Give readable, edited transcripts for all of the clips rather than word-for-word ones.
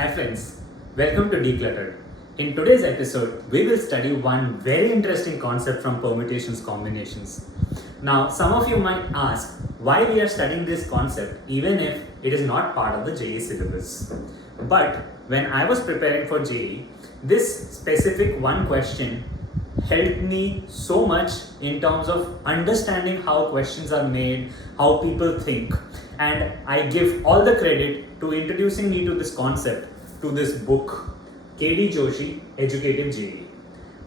Hi friends, welcome to Decluttered. In today's episode, we will study one very interesting concept from permutations combinations. Now, some of you might ask why we are studying this concept even if it is not part of the JEE syllabus. But when I was preparing for JEE, this specific one question helped me so much in terms of understanding how questions are made, how people think, and I give all the credit to introducing me to this concept, to this book, KD Joshi, Educative JEE.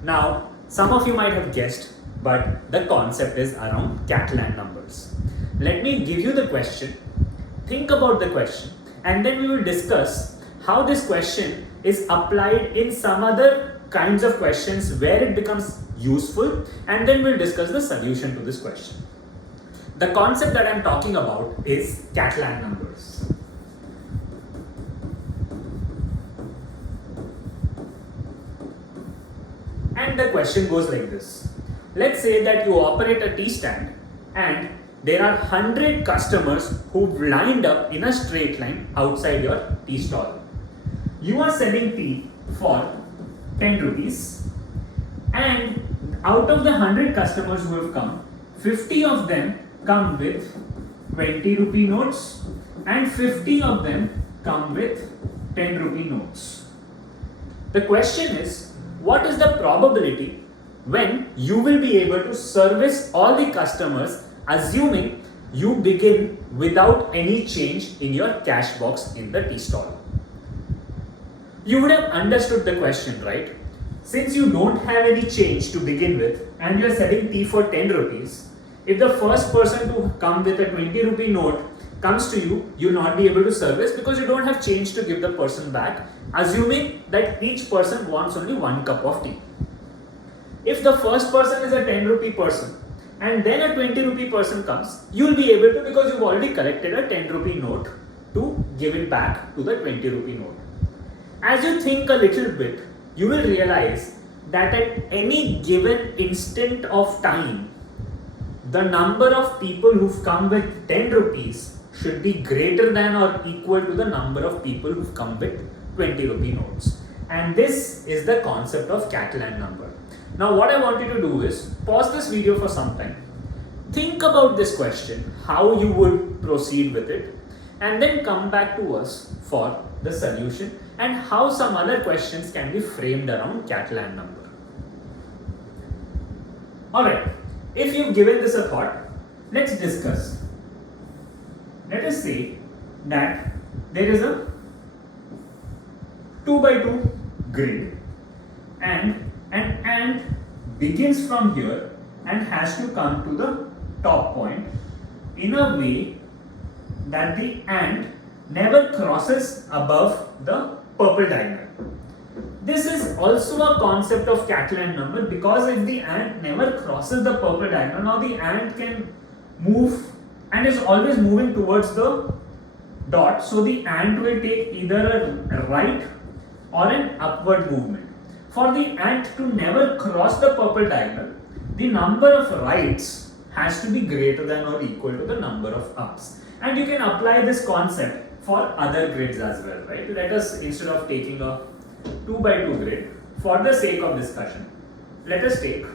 Now, some of you might have guessed, but the concept is around Catalan numbers. Let me give you the question, think about the question, and then we will discuss how this question is applied in some other kinds of questions where it becomes useful, and then we'll discuss the solution to this question. The concept that I'm talking about is Catalan numbers. And the question goes like this. Let's say that you operate a tea stand and there are 100 customers who've lined up in a straight line outside your tea stall. You are selling tea for 10 rupees, and out of the 100 customers who have come, 50 of them come with 20 rupee notes and 50 of them come with 10 rupee notes. The question is, what is the probability when you will be able to service all the customers assuming you begin without any change in your cash box in the tea stall? You would have understood the question, right? Since you don't have any change to begin with and you are selling tea for 10 rupees, if the first person to come with a 20 rupee note comes to you, you'll not be able to service because you don't have change to give the person back, assuming that each person wants only one cup of tea. If the first person is a 10 rupee person and then a 20 rupee person comes, you'll be able to because you've already collected a 10 rupee note to give it back to the 20 rupee note. As you think a little bit, you will realize that at any given instant of time, the number of people who've come with 10 rupees should be greater than or equal to the number of people who've come with 20 rupee notes. And this is the concept of Catalan number. Now what I want you to do is pause this video for some time, think about this question, how you would proceed with it, and then come back to us for the solution and how some other questions can be framed around Catalan number. Alright, if you've given this a thought, let's discuss. Let us say that there is a 2 by 2 grid and an ant begins from here and has to come to the top point in a way that the ant never crosses above the purple diagonal. This is also a concept of Catalan number because if the ant never crosses the purple diagonal, now the ant can move and is always moving towards the dot, so the ant will take either a right or an upward movement. For the ant to never cross the purple diagonal, the number of rights has to be greater than or equal to the number of ups. And you can apply this concept for other grids as well, right? Let us, instead of taking a 2 by 2 grid, for the sake of discussion, let us take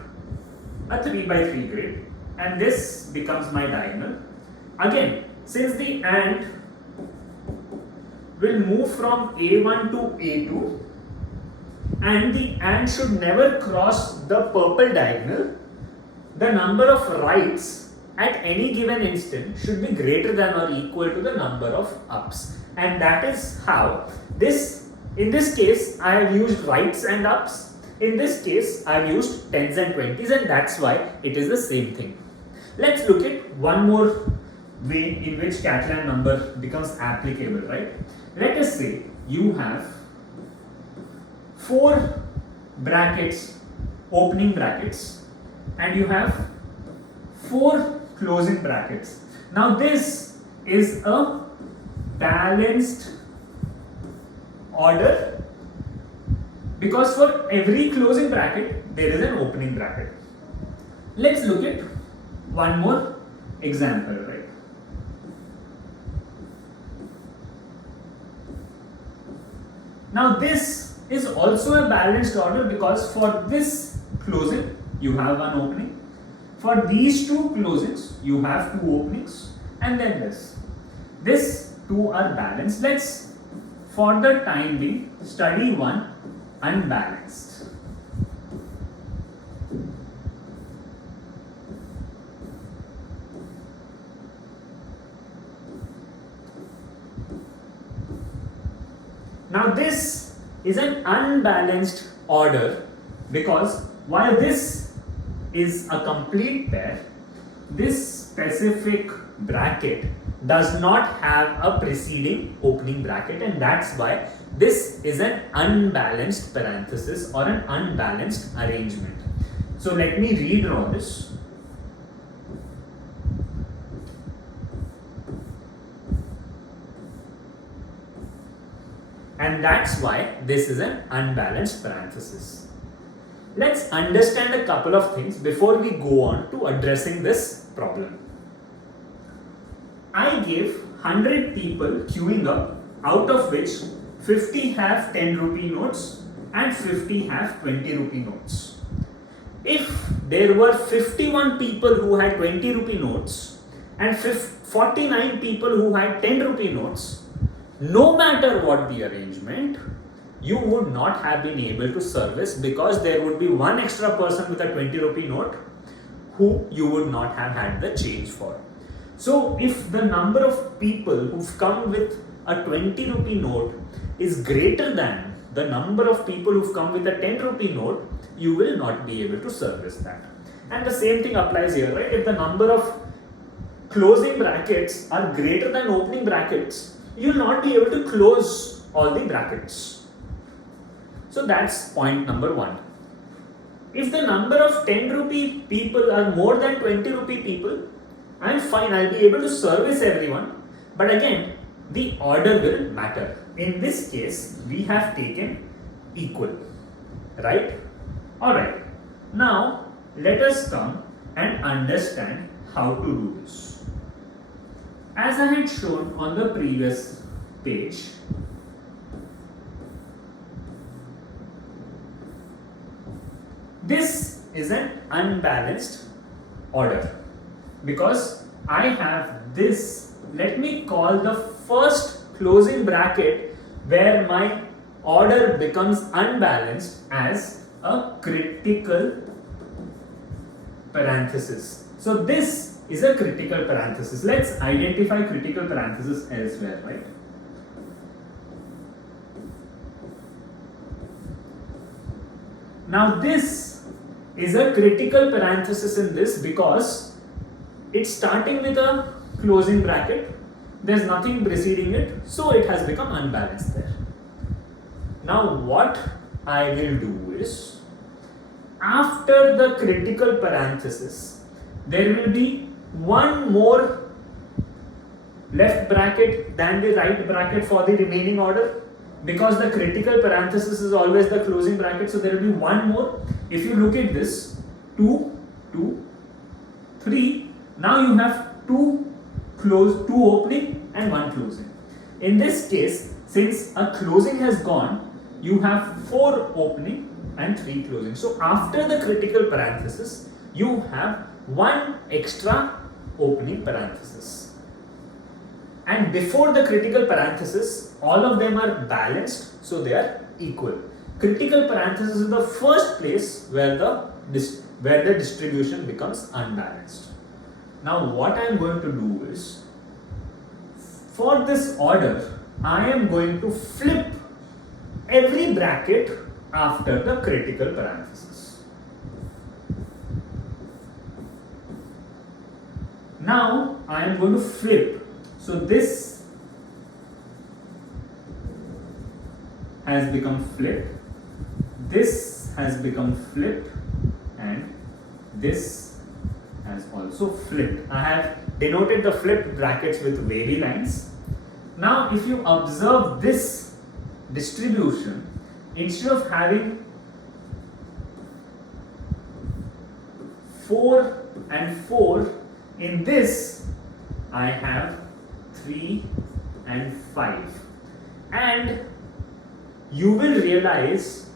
a 3 by 3 grid, and this becomes my diagonal. Again, since the ant will move from A1 to A2, and the ant should never cross the purple diagonal, the number of rights at any given instant should be greater than or equal to the number of ups. And that is how in this case, I have used rights and ups. In this case, I have used 10s and 20s, and that's why it is the same thing. Let's look at one more way in which Catalan number becomes applicable, right? Let us say you have 4 brackets, opening brackets, and you have 4 closing brackets. Now this is a balanced order because for every closing bracket there is an opening bracket. Let's look at one more example, right? Now this is also a balanced order because for this closing you have one opening, for these two closings you have two openings, and then this. These two are balanced. Let's for the time being study one unbalanced. Now this is an unbalanced order because while this is a complete pair, this specific bracket does not have a preceding opening bracket, and that's why this is an unbalanced parenthesis or an unbalanced arrangement. So let me redraw this. And that's why this is an unbalanced parenthesis. Let's understand a couple of things before we go on to addressing this problem. I gave 100 people queuing up, out of which 50 have 10 rupee notes and 50 have 20 rupee notes. If there were 51 people who had 20 rupee notes and 49 people who had 10 rupee notes, no matter what the arrangement, you would not have been able to service because there would be one extra person with a 20 rupee note who you would not have had the change for. So if the number of people who've come with a 20 rupee note is greater than the number of people who've come with a 10 rupee note, you will not be able to service that. And the same thing applies here, right? If the number of closing brackets are greater than opening brackets, you will not be able to close all the brackets. So that's point number one. If the number of 10 rupee people are more than 20 rupee people, I'm fine, I'll be able to service everyone. But again, the order will matter. In this case, we have taken equal, right? Alright, now let us come and understand how to do this. As I had shown on the previous page, this is an unbalanced order because I have this, let me call the first closing bracket where my order becomes unbalanced as a critical parenthesis. So this is a critical parenthesis. Let's identify critical parenthesis elsewhere, right? Now this is a critical parenthesis in this because it's starting with a closing bracket. There's nothing preceding it, so it has become unbalanced there. Now what I will do is, after the critical parenthesis, there will be one more left bracket than the right bracket for the remaining order, because the critical parenthesis is always the closing bracket, so there will be one more. If you look at this, 2, 2, 3, now you have two opening and one closing. In this case, since a closing has gone, you have 4 opening and 3 closing. So after the critical parenthesis, you have one extra opening parenthesis. And before the critical parenthesis, all of them are balanced, so they are equal. Critical parenthesis is the first place where the distribution becomes unbalanced. Now what I am going to do is, for this order, I am going to flip every bracket after the critical parenthesis. Now I am going to flip. So this has become flipped, this has become flipped, and this has also flipped. I have denoted the flipped brackets with vary lines. Now if you observe this distribution, instead of having 4 and 4, in this I have 3 and 5. And you will realize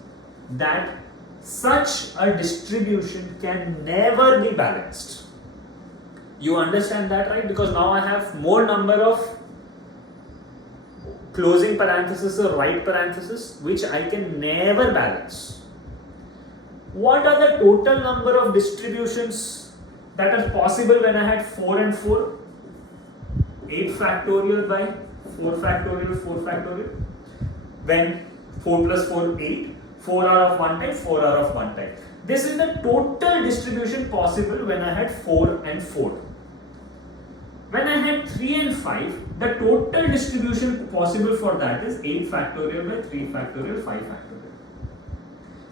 that such a distribution can never be balanced. You understand that, right? Because now I have more number of closing parenthesis or right parenthesis which I can never balance. What are the total number of distributions that are possible when I had 4 and 4? 8 factorial by 4 factorial, 4 factorial. When 4 plus 4, 8. 4 are of one type, 4 are of one type. This is the total distribution possible when I had 4 and 4. When I had 3 and 5, the total distribution possible for that is 8 factorial by 3 factorial, 5 factorial.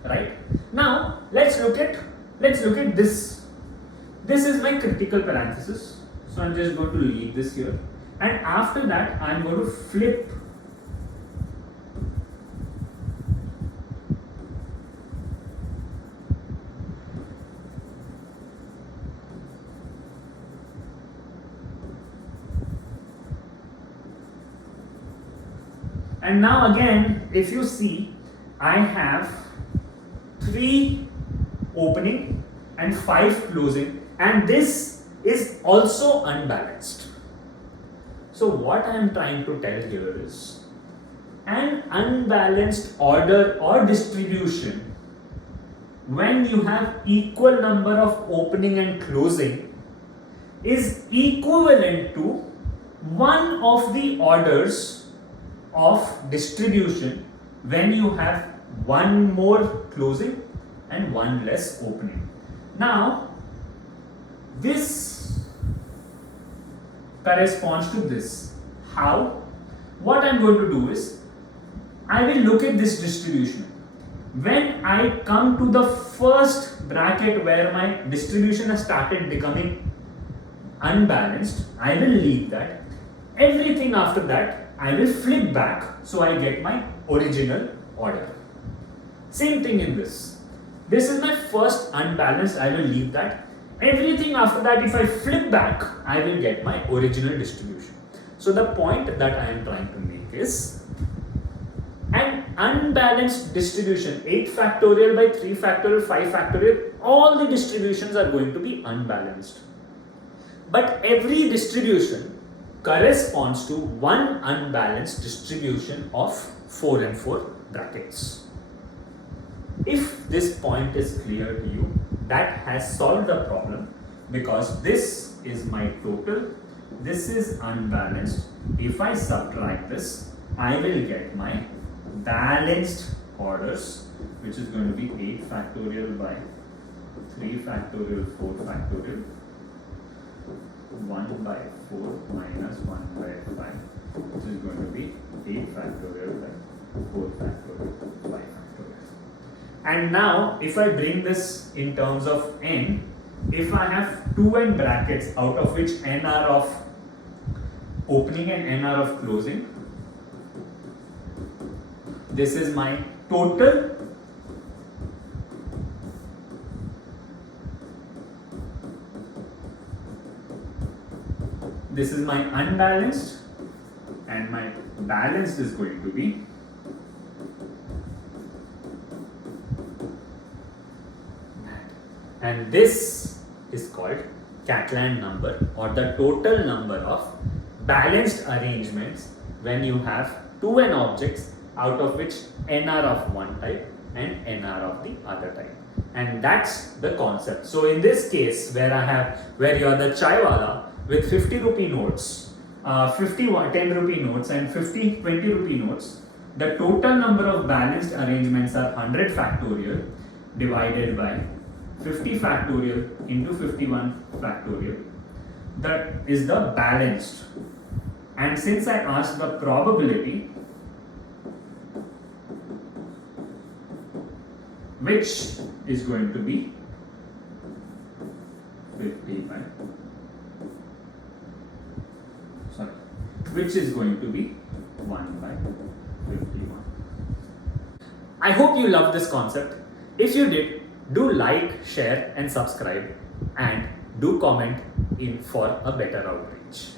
Right? Now, let's look at this. This is my critical parenthesis. So I'm just going to leave this here. And after that, I'm going to flip and now again, if you see, I have 3 opening and 5 closing, and this is also unbalanced. So what I am trying to tell here is, an unbalanced order or distribution, when you have equal number of opening and closing, is equivalent to one of the orders of distribution when you have one more closing and one less opening. Now, this corresponds to this. How? What I am going to do is, I will look at this distribution. When I come to the first bracket where my distribution has started becoming unbalanced, I will leave that. Everything after that, I will flip back so I get my original order. Same thing in this. This is my first unbalanced, I will leave that. Everything after that, if I flip back, I will get my original distribution. So the point that I am trying to make is, an unbalanced distribution, 8 factorial by 3 factorial, 5 factorial, all the distributions are going to be unbalanced. But every distribution corresponds to one unbalanced distribution of 4 and 4 brackets. If this point is clear to you, that has solved the problem, because this is my total, this is unbalanced. If I subtract this, I will get my balanced orders, which is going to be 8 factorial by 3 factorial, 4 factorial, 1 by 4 minus 1 by 5, which is going to be 8 factorial by 4 factorial, 5 factorial. And now, if I bring this in terms of n, if I have 2n brackets, out of which n are of opening and n are of closing, this is my total. This is my unbalanced, and my balanced is going to be that. And this is called Catalan number, or the total number of balanced arrangements when you have 2n objects, out of which n are of one type and n are of the other type. And that's the concept. So in this case, where you are the chaiwala with 50 rupee notes, 50 10 rupee notes and 50 20 rupee notes, the total number of balanced arrangements are 100 factorial divided by 50 factorial into 51 factorial. That is the balanced. And since I asked the probability, which is going to be 55, which is going to be 1 by 51. I hope you loved this concept. If you did, do like, share and subscribe, and do comment in for a better outreach.